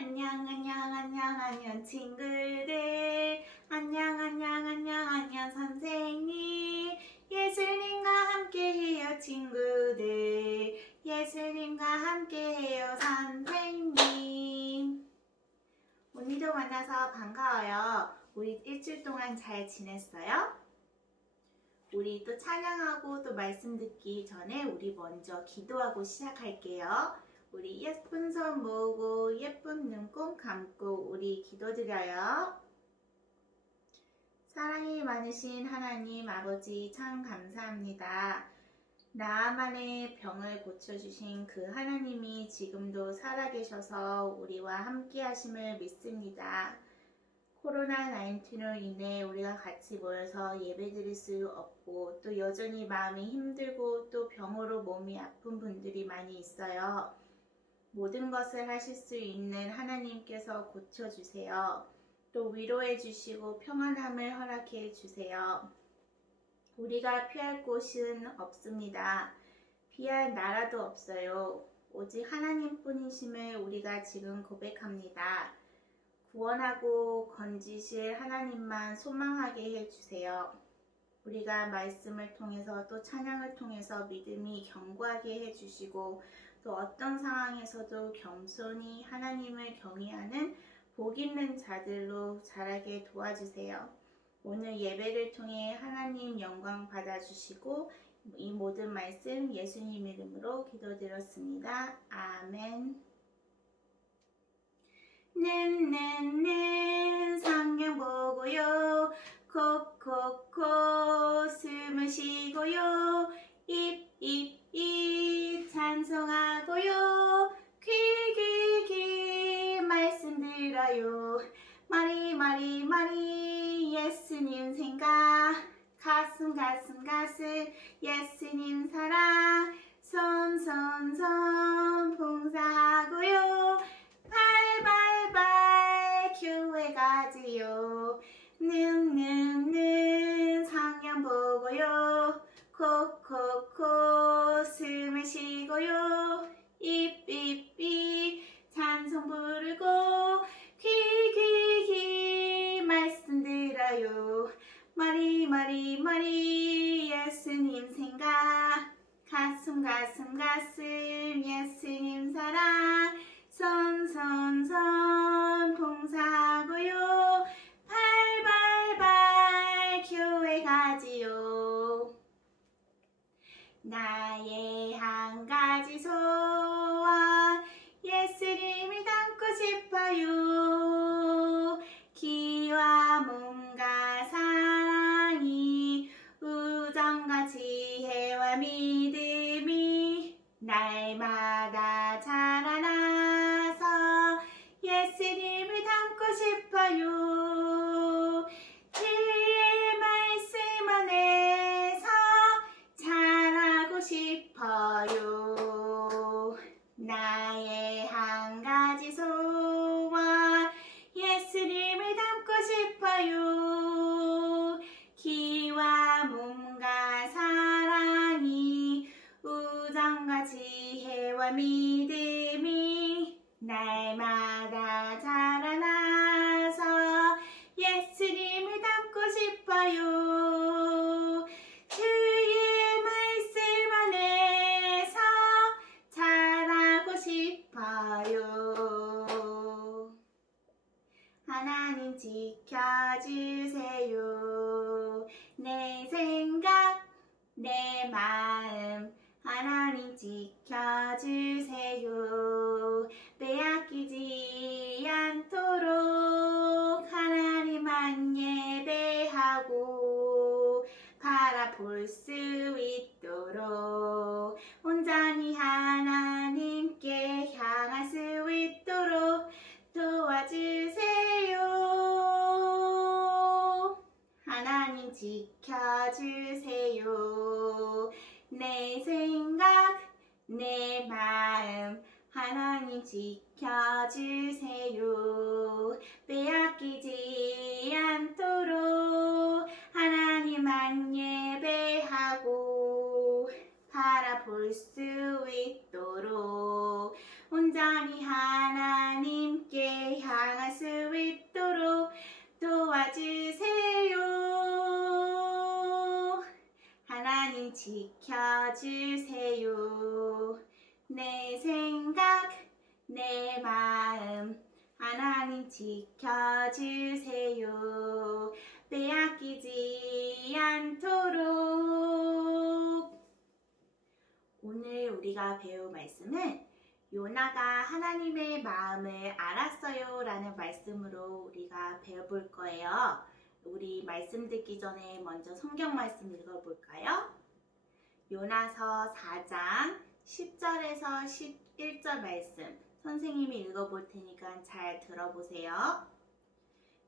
안녕 친구들. 안녕 선생님. 예수님과 함께해요 친구들. 예수님과 함께해요 선생님. 오늘도 만나서 반가워요. 우리 일주일 동안 잘 지냈어요? 우리 또 찬양하고 또 말씀 듣기 전에 우리 먼저 기도하고 시작할게요. 우리 예쁜 손 모으고 예쁜 눈 꼭 감고 우리 기도드려요. 사랑이 많으신 하나님 아버지 참 감사합니다. 나아만의 병을 고쳐주신 그 하나님이 지금도 살아계셔서 우리와 함께 하심을 믿습니다. 코로나19로 인해 우리가 같이 모여서 예배드릴 수 없고 또 여전히 마음이 힘들고 또 병으로 몸이 아픈 분들이 많이 있어요. 모든 것을 하실 수 있는 하나님께서 고쳐주세요. 또 위로해 주시고 평안함을 허락해 주세요. 우리가 피할 곳은 없습니다. 피할 나라도 없어요. 오직 하나님뿐이심을 우리가 지금 고백합니다. 구원하고 건지실 하나님만 소망하게 해주세요. 우리가 말씀을 통해서 또 찬양을 통해서 믿음이 견고하게 해주시고 또 어떤 상황에서도 겸손히 하나님을 경외하는 복 있는 자들로 자라게 도와주세요. 오늘 예배를 통해 하나님 영광 받아주시고 이 모든 말씀 예수님 이름으로 기도드렸습니다. 아멘. 성경 보고요. 콕콕콕 숨을 쉬고요. 입 찬송하고요. 귀 말씀 들어요. 마리 예수님 생각 가슴 예수님 사랑 손 봉사하고요. 발 교회 가지요. 성경 보고요. 콕콕콕 숨을 쉬고요. 입 찬송 부르고 귀 말씀 들어요. 마리 예수님 생각 가슴 예수님 사랑 손 봉사하고요. 발 교회 가지요. 나의 한 가지 소원 예수님을 닮고 싶어요. 기와 몸과 사랑이 우정과 지혜와 믿음이 날마다 자라나서 예수님을 닮고 싶어요. 주의 말씀 안에서 자라고 싶어요. 나의 한 가지 소원 예수님을 닮고 싶어요. 기와 몸과 사랑이 우정과 지혜와 믿음이 날마다 자라나서 예수님을 닮고 싶어요. 주의 말씀 안에서 자라고 싶어요. 하나님 지켜주세요. 내 생각 내 마음 하나님 지켜주세요. 빼앗기지 않도록 하나님만 예배하고 바라볼 수 있도록 온전히 하나님께 향할 수 있도록 도와주세요. 하나님 지켜주세요. 내 생각 내 마음 하나님 지켜주세요. 빼앗기지 않도록 하나님만 예배하고 바라볼 수 있도록 온전히 하나님께 향할 수 있도록 도와주세요. 하나님 지켜주세요. 내 생각, 내 마음 하나님 지켜주세요. 빼앗기지 않도록. 오늘 우리가 배울 말씀은 요나가 하나님의 마음을 알았어요 라는 말씀으로 우리가 배워볼 거예요. 우리 말씀 듣기 전에 먼저 성경 말씀 읽어볼까요? 요나서 4장 10절에서 11절 말씀 선생님이 읽어볼 테니까 잘 들어보세요.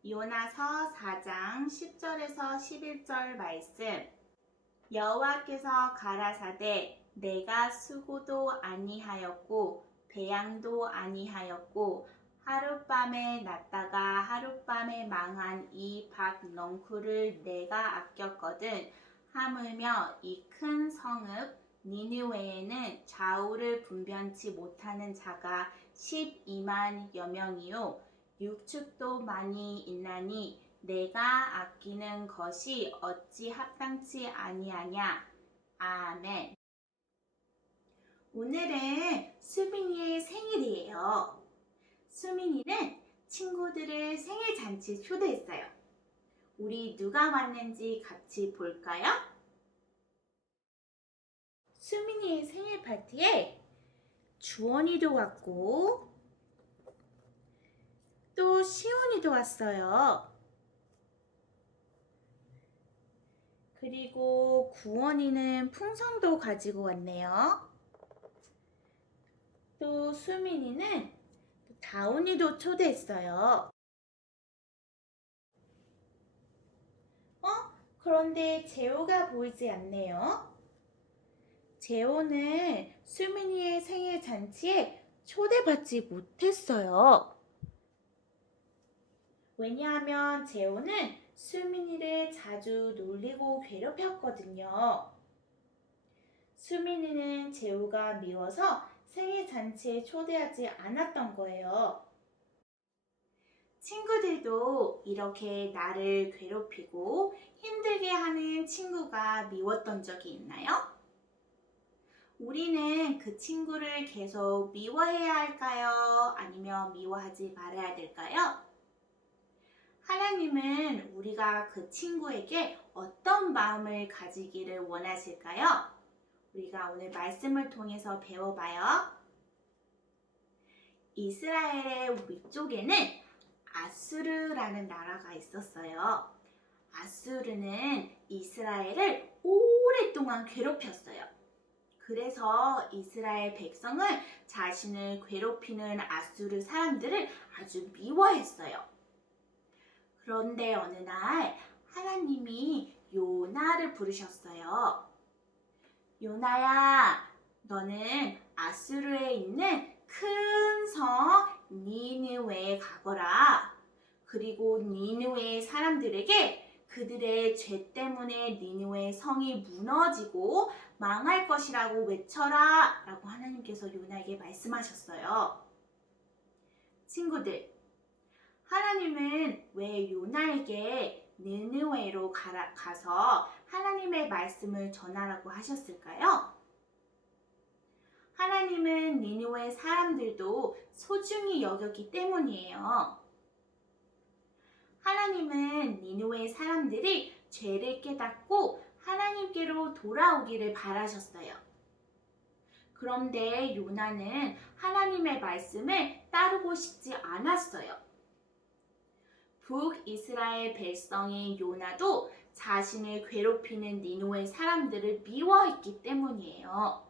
요나서 4장 10절에서 11절 말씀. 여호와께서 가라사대 내가 수고도 아니하였고 배양도 아니하였고 하룻밤에 났다가 하룻밤에 망한 이 박 넝쿨을 내가 아꼈거든. 하물며 이 큰 성읍 니느웨에는 좌우를 분변치 못하는 자가 12만여 명이요 육축도 많이 있나니 내가 아끼는 것이 어찌 합당치 아니하냐. 아멘. 오늘은 수민이의 생일이에요. 수민이는 친구들을 생일 잔치 초대했어요. 우리 누가 왔는지 같이 볼까요? 수민이의 생일 파티에 주원이도 왔고 또 시온이도 왔어요. 그리고 구원이는 풍선도 가지고 왔네요. 또 수민이는 다운이도 초대했어요. 그런데 재호가 보이지 않네요. 재호는 수민이의 생일 잔치에 초대받지 못했어요. 왜냐하면 재호는 수민이를 자주 놀리고 괴롭혔거든요. 수민이는 재호가 미워서 생일 잔치에 초대하지 않았던 거예요. 친구들도 이렇게 나를 괴롭히고 힘들게 하는 친구가 미웠던 적이 있나요? 우리는 그 친구를 계속 미워해야 할까요? 아니면 미워하지 말아야 될까요? 하나님은 우리가 그 친구에게 어떤 마음을 가지기를 원하실까요? 우리가 오늘 말씀을 통해서 배워봐요. 이스라엘의 위쪽에는 아수르라는 나라가 있었어요. 아수르는 이스라엘을 오랫동안 괴롭혔어요. 그래서 이스라엘 백성은 자신을 괴롭히는 아수르 사람들을 아주 미워했어요. 그런데 어느 날 하나님이 요나를 부르셨어요. 요나야, 너는 아수르에 있는 큰 성 니느웨에 가거라. 그리고 니느웨 사람들에게 그들의 죄 때문에 니느웨 성이 무너지고 망할 것이라고 외쳐라 라고 하나님께서 요나에게 말씀하셨어요. 친구들, 하나님은 왜 요나에게 니느웨로 가서 하나님의 말씀을 전하라고 하셨을까요? 하나님은 니느웨 사람들도 소중히 여겼기 때문이에요. 하나님은 니느웨 사람들이 죄를 깨닫고 하나님께로 돌아오기를 바라셨어요. 그런데 요나는 하나님의 말씀을 따르고 싶지 않았어요. 북이스라엘 백성인 요나도 자신을 괴롭히는 니느웨 사람들을 미워했기 때문이에요.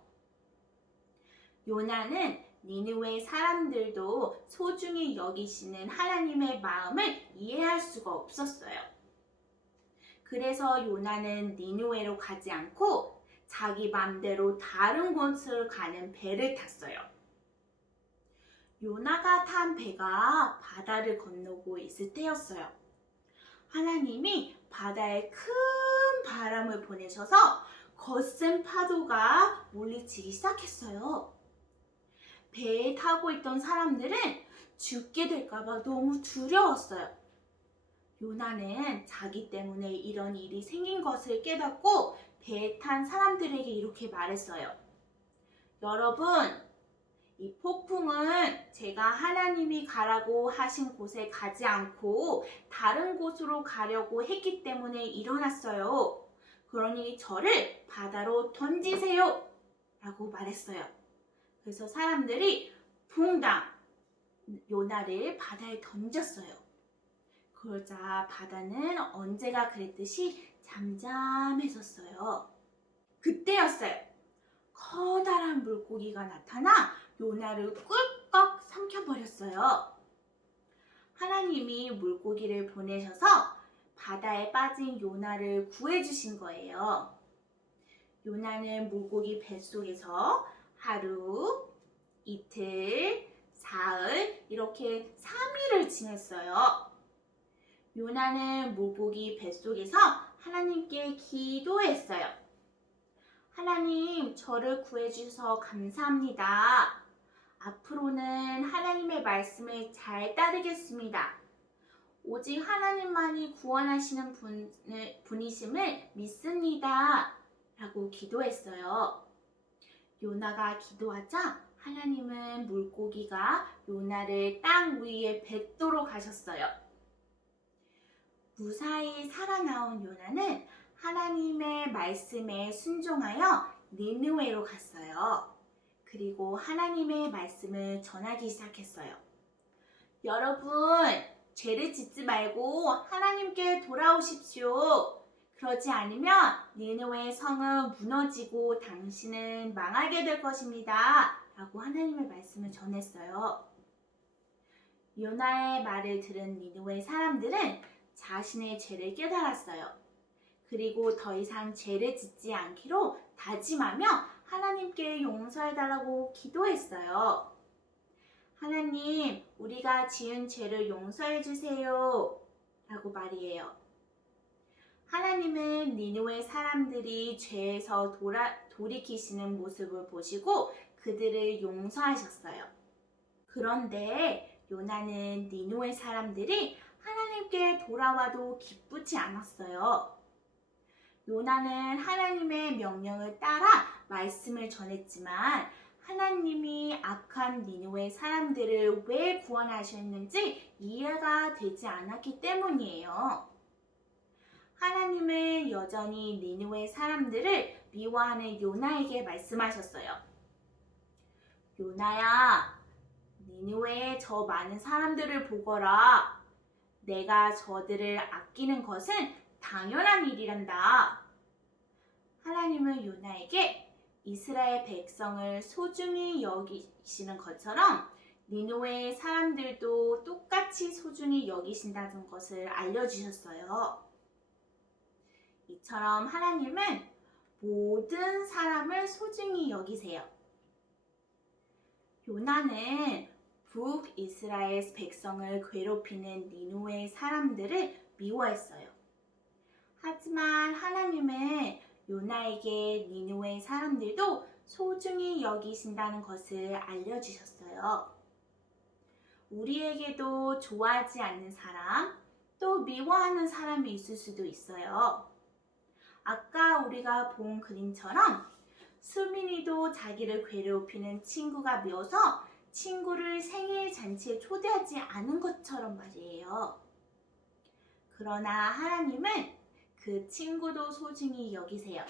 요나는 니느웨 사람들도 소중히 여기시는 하나님의 마음을 이해할 수가 없었어요. 그래서 요나는 니느웨로 가지 않고 자기 맘대로 다른 곳으로 가는 배를 탔어요. 요나가 탄 배가 바다를 건너고 있을 때였어요. 하나님이 바다에 큰 바람을 보내셔서 거센 파도가 몰리치기 시작했어요. 배에 타고 있던 사람들은 죽게 될까봐 너무 두려웠어요. 요나는 자기 때문에 이런 일이 생긴 것을 깨닫고 배에 탄 사람들에게 이렇게 말했어요. 여러분, 이 폭풍은 제가 하나님이 가라고 하신 곳에 가지 않고 다른 곳으로 가려고 했기 때문에 일어났어요. 그러니 저를 바다로 던지세요. 라고 말했어요. 그래서 사람들이 붕당 요나를 바다에 던졌어요. 그러자 바다는 언제가 그랬듯이 잠잠해졌어요. 그때였어요. 커다란 물고기가 나타나 요나를 꿀꺽 삼켜버렸어요. 하나님이 물고기를 보내셔서 바다에 빠진 요나를 구해주신 거예요. 요나는 물고기 뱃속에서 하루, 이틀, 사흘 이렇게 3일을 지냈어요. 요나는 물고기 뱃속에서 하나님께 기도했어요. 하나님, 저를 구해주셔서 감사합니다. 앞으로는 하나님의 말씀을 잘 따르겠습니다. 오직 하나님만이 구원하시는 분이심을 믿습니다. 라고 기도했어요. 요나가 기도하자 하나님은 물고기가 요나를 땅 위에 뱉도록 하셨어요. 무사히 살아나온 요나는 하나님의 말씀에 순종하여 니느웨로 갔어요. 그리고 하나님의 말씀을 전하기 시작했어요. 여러분, 죄를 짓지 말고 하나님께 돌아오십시오. 그러지 않으면 니느웨 성은 무너지고 당신은 망하게 될 것입니다. 라고 하나님의 말씀을 전했어요. 요나의 말을 들은 니느웨 사람들은 자신의 죄를 깨달았어요. 그리고 더 이상 죄를 짓지 않기로 다짐하며 하나님께 용서해달라고 기도했어요. 하나님, 우리가 지은 죄를 용서해주세요. 라고 말이에요. 하나님은 니느웨 사람들이 죄에서 돌이키시는 모습을 보시고 그들을 용서하셨어요. 그런데 요나는 니느웨 사람들이 하나님께 돌아와도 기쁘지 않았어요. 요나는 하나님의 명령을 따라 말씀을 전했지만 하나님이 악한 니느웨 사람들을 왜 구원하셨는지 이해가 되지 않았기 때문이에요. 하나님은 여전히 니느웨 사람들을 미워하는 요나에게 말씀하셨어요. 요나야, 니느웨에 저 많은 사람들을 보거라. 내가 저들을 아끼는 것은 당연한 일이란다. 하나님은 요나에게 이스라엘 백성을 소중히 여기시는 것처럼 니느웨 사람들도 똑같이 소중히 여기신다는 것을 알려주셨어요. 이처럼 하나님은 모든 사람을 소중히 여기세요. 요나는 북이스라엘 백성을 괴롭히는 니느웨 사람들을 미워했어요. 하지만 하나님은 요나에게 니느웨 사람들도 소중히 여기신다는 것을 알려주셨어요. 우리에게도 좋아하지 않는 사람, 또 미워하는 사람이 있을 수도 있어요. 아까 우리가 본 그림처럼 수민이도 자기를 괴롭히는 친구가 미워서 친구를 생일 잔치에 초대하지 않은 것처럼 말이에요. 그러나 하나님은 그 친구도 소중히 여기세요.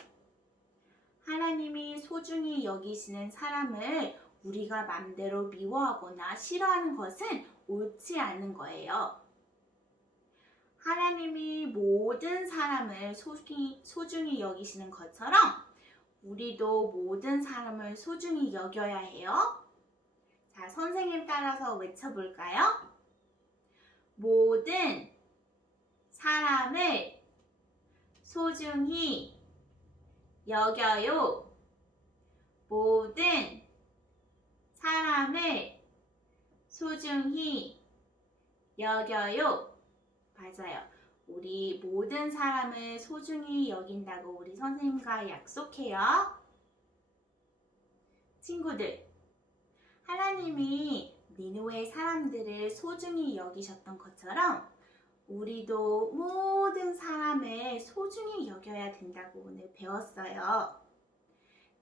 하나님이 소중히 여기시는 사람을 우리가 맘대로 미워하거나 싫어하는 것은 옳지 않은 거예요. 하나님이 모든 사람을 소중히 여기시는 것처럼 우리도 모든 사람을 소중히 여겨야 해요. 자, 선생님 따라서 외쳐볼까요? 모든 사람을 소중히 여겨요. 모든 사람을 소중히 여겨요. 맞아요. 우리 모든 사람을 소중히 여긴다고 우리 선생님과 약속해요. 친구들, 하나님이 니느웨 사람들을 소중히 여기셨던 것처럼 우리도 모든 사람을 소중히 여겨야 된다고 오늘 배웠어요.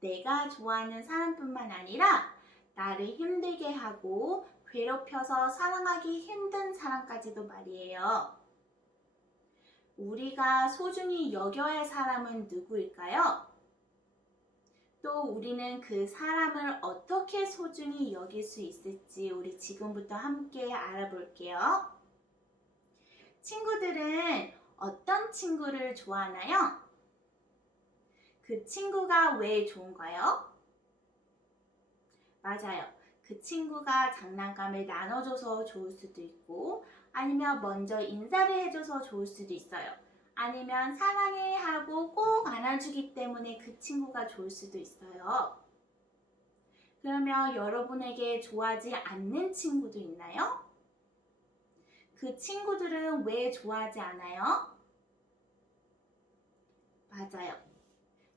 내가 좋아하는 사람뿐만 아니라 나를 힘들게 하고 괴롭혀서 사랑하기 힘든 사람까지도 말이에요. 우리가 소중히 여겨야 할 사람은 누구일까요? 또 우리는 그 사람을 어떻게 소중히 여길 수 있을지 우리 지금부터 함께 알아볼게요. 친구들은 어떤 친구를 좋아하나요? 그 친구가 왜 좋은가요? 맞아요. 그 친구가 장난감을 나눠줘서 좋을 수도 있고 아니면 먼저 인사를 해줘서 좋을 수도 있어요. 아니면 사랑해 하고 꼭 안아주기 때문에 그 친구가 좋을 수도 있어요. 그러면 여러분에게 좋아하지 않는 친구도 있나요? 그 친구들은 왜 좋아하지 않아요? 맞아요.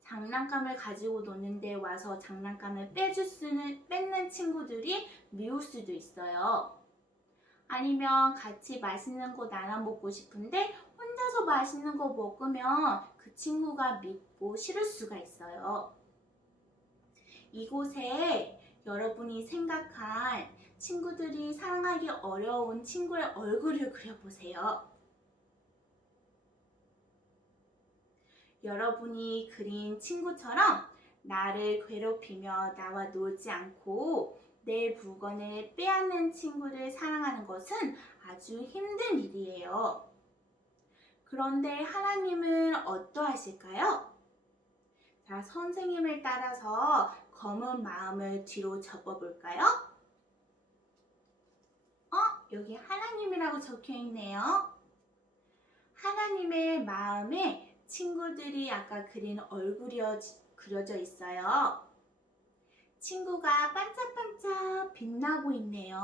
장난감을 가지고 노는데 와서 장난감을 뺏는 친구들이 미울 수도 있어요. 아니면 같이 맛있는 거 나눠 먹고 싶은데 혼자서 맛있는 거 먹으면 그 친구가 밉고 싫을 수가 있어요. 이곳에 여러분이 생각한 친구들이 사랑하기 어려운 친구의 얼굴을 그려보세요. 여러분이 그린 친구처럼 나를 괴롭히며 나와 놀지 않고 내 물건을 빼앗는 친구를 사랑하는 것은 아주 힘든 일이에요. 그런데 하나님은 어떠하실까요? 자, 선생님을 따라서 검은 마음을 뒤로 접어볼까요? 여기 하나님이라고 적혀 있네요. 하나님의 마음에 친구들이 아까 그린 얼굴이 그려져 있어요. 친구가 반짝반짝 빛나고 있네요.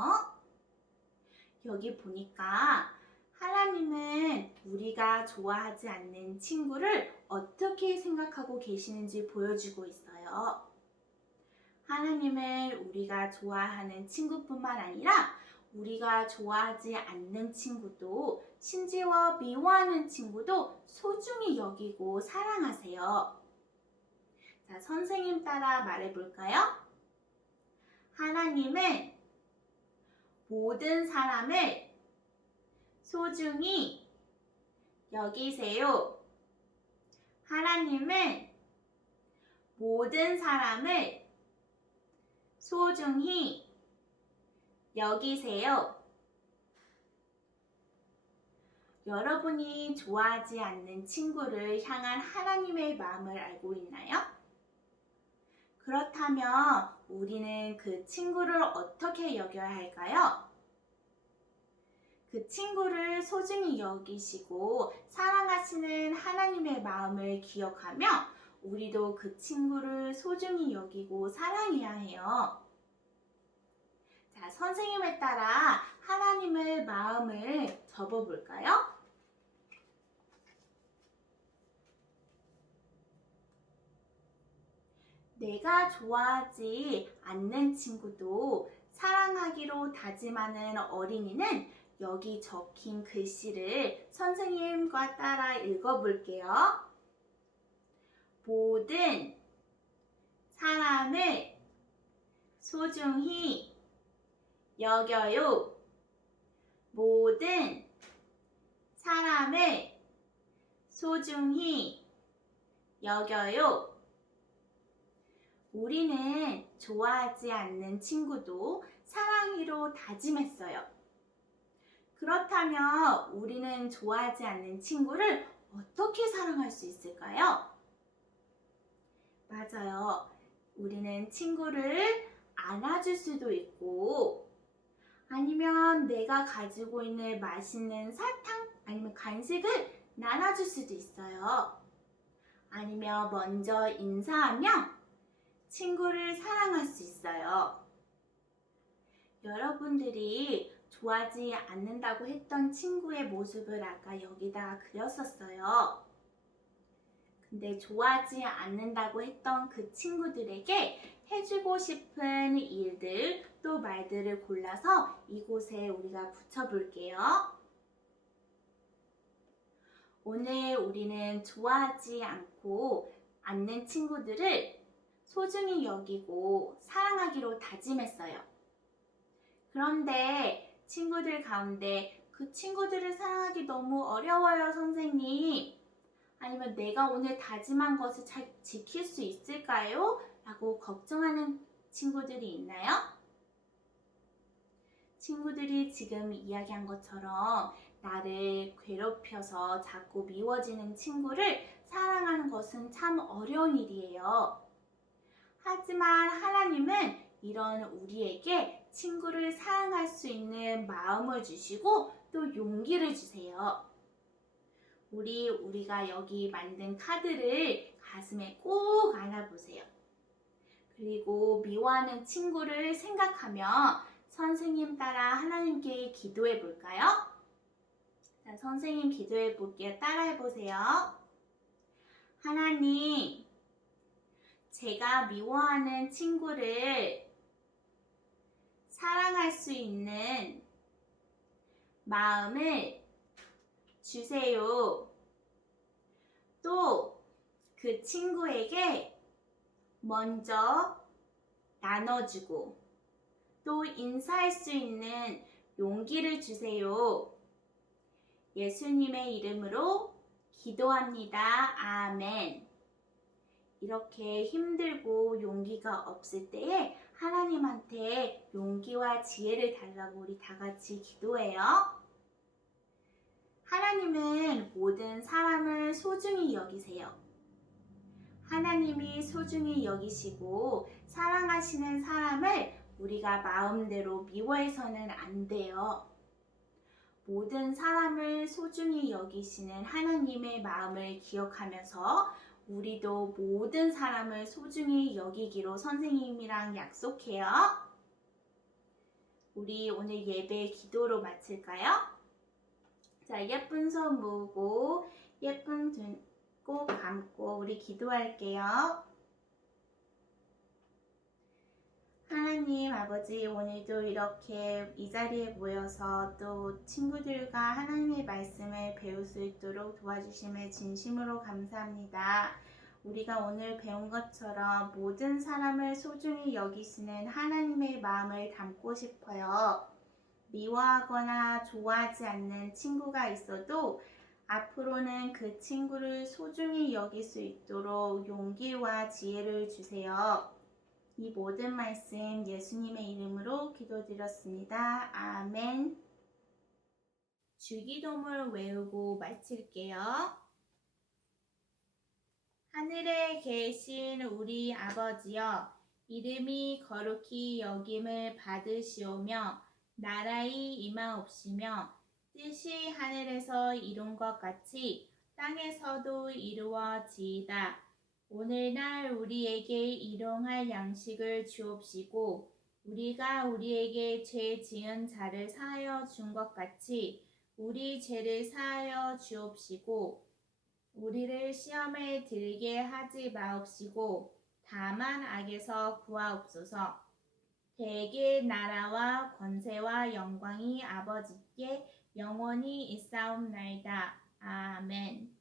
여기 보니까 하나님은 우리가 좋아하지 않는 친구를 어떻게 생각하고 계시는지 보여주고 있어요. 하나님은 우리가 좋아하는 친구뿐만 아니라 우리가 좋아하지 않는 친구도 심지어 미워하는 친구도 소중히 여기고 사랑하세요. 자, 선생님 따라 말해볼까요? 하나님은 모든 사람을 소중히 여기세요. 하나님은 모든 사람을 소중히 여기세요. 여러분이 좋아하지 않는 친구를 향한 하나님의 마음을 알고 있나요? 그렇다면 우리는 그 친구를 어떻게 여겨야 할까요? 그 친구를 소중히 여기시고 사랑하시는 하나님의 마음을 기억하며 우리도 그 친구를 소중히 여기고 사랑해야 해요. 자, 선생님을 따라 하나님의 마음을 접어볼까요? 내가 좋아하지 않는 친구도 사랑하기로 다짐하는 어린이는 여기 적힌 글씨를 선생님과 따라 읽어볼게요. 모든 사람을 소중히 여겨요. 모든 사람을 소중히 여겨요. 우리는 좋아하지 않는 친구도 사랑하기로 다짐했어요. 그렇다면 우리는 좋아하지 않는 친구를 어떻게 사랑할 수 있을까요? 맞아요. 우리는 친구를 안아줄 수도 있고 아니면 내가 가지고 있는 맛있는 사탕 아니면 간식을 나눠줄 수도 있어요. 아니면 먼저 인사하며 친구를 사랑할 수 있어요. 여러분들이 좋아하지 않는다고 했던 친구의 모습을 아까 여기다 그렸었어요. 근데 좋아하지 않는다고 했던 그 친구들에게 해주고 싶은 일들 또 말들을 골라서 이곳에 우리가 붙여볼게요. 오늘 우리는 좋아하지 않는 친구들을 소중히 여기고 사랑하기로 다짐했어요. 그런데 친구들 가운데 그 친구들을 사랑하기 너무 어려워요, 선생님. 아니면 내가 오늘 다짐한 것을 잘 지킬 수 있을까요? 라고 걱정하는 친구들이 있나요? 친구들이 지금 이야기한 것처럼 나를 괴롭혀서 자꾸 미워지는 친구를 사랑하는 것은 참 어려운 일이에요. 하지만 하나님은 이런 우리에게 친구를 사랑할 수 있는 마음을 주시고 또 용기를 주세요. 우리가 여기 만든 카드를 가슴에 꼭 안아보세요. 그리고 미워하는 친구를 생각하며 선생님 따라 하나님께 기도해 볼까요? 자, 선생님 기도해 볼게요. 따라해 보세요. 하나님, 제가 미워하는 친구를 사랑할 수 있는 마음을 주세요. 또 그 친구에게 먼저 나눠주고 또 인사할 수 있는 용기를 주세요. 예수님의 이름으로 기도합니다. 아멘. 이렇게 힘들고 용기가 없을 때에 하나님한테 용기와 지혜를 달라고 우리 다 같이 기도해요. 하나님은 모든 사람을 소중히 여기세요. 하나님이 소중히 여기시고 사랑하시는 사람을 우리가 마음대로 미워해서는 안 돼요. 모든 사람을 소중히 여기시는 하나님의 마음을 기억하면서 우리도 모든 사람을 소중히 여기기로 선생님이랑 약속해요. 우리 오늘 예배 기도로 마칠까요? 자, 예쁜 손 모으고 예쁜 눈 꼭 감고 우리 기도할게요. 하나님 아버지, 오늘도 이렇게 이 자리에 모여서 또 친구들과 하나님의 말씀을 배울 수 있도록 도와주심에 진심으로 감사합니다. 우리가 오늘 배운 것처럼 모든 사람을 소중히 여기시는 하나님의 마음을 담고 싶어요. 미워하거나 좋아하지 않는 친구가 있어도 앞으로는 그 친구를 소중히 여길 수 있도록 용기와 지혜를 주세요. 이 모든 말씀 예수님의 이름으로 기도드렸습니다. 아멘. 주기도문을 외우고 마칠게요. 하늘에 계신 우리 아버지여, 이름이 거룩히 여김을 받으시오며 나라의 임하옵시며 뜻이 하늘에서 이룬 것 같이 땅에서도 이루어지이다. 오늘날 우리에게 일용할 양식을 주옵시고 우리가 우리에게 죄 지은 자를 사하여 준 것 같이 우리 죄를 사하여 주옵시고 우리를 시험에 들게 하지 마옵시고 다만 악에서 구하옵소서. 대개 나라와 권세와 영광이 아버지께 영원히 있사옵나이다. 아멘.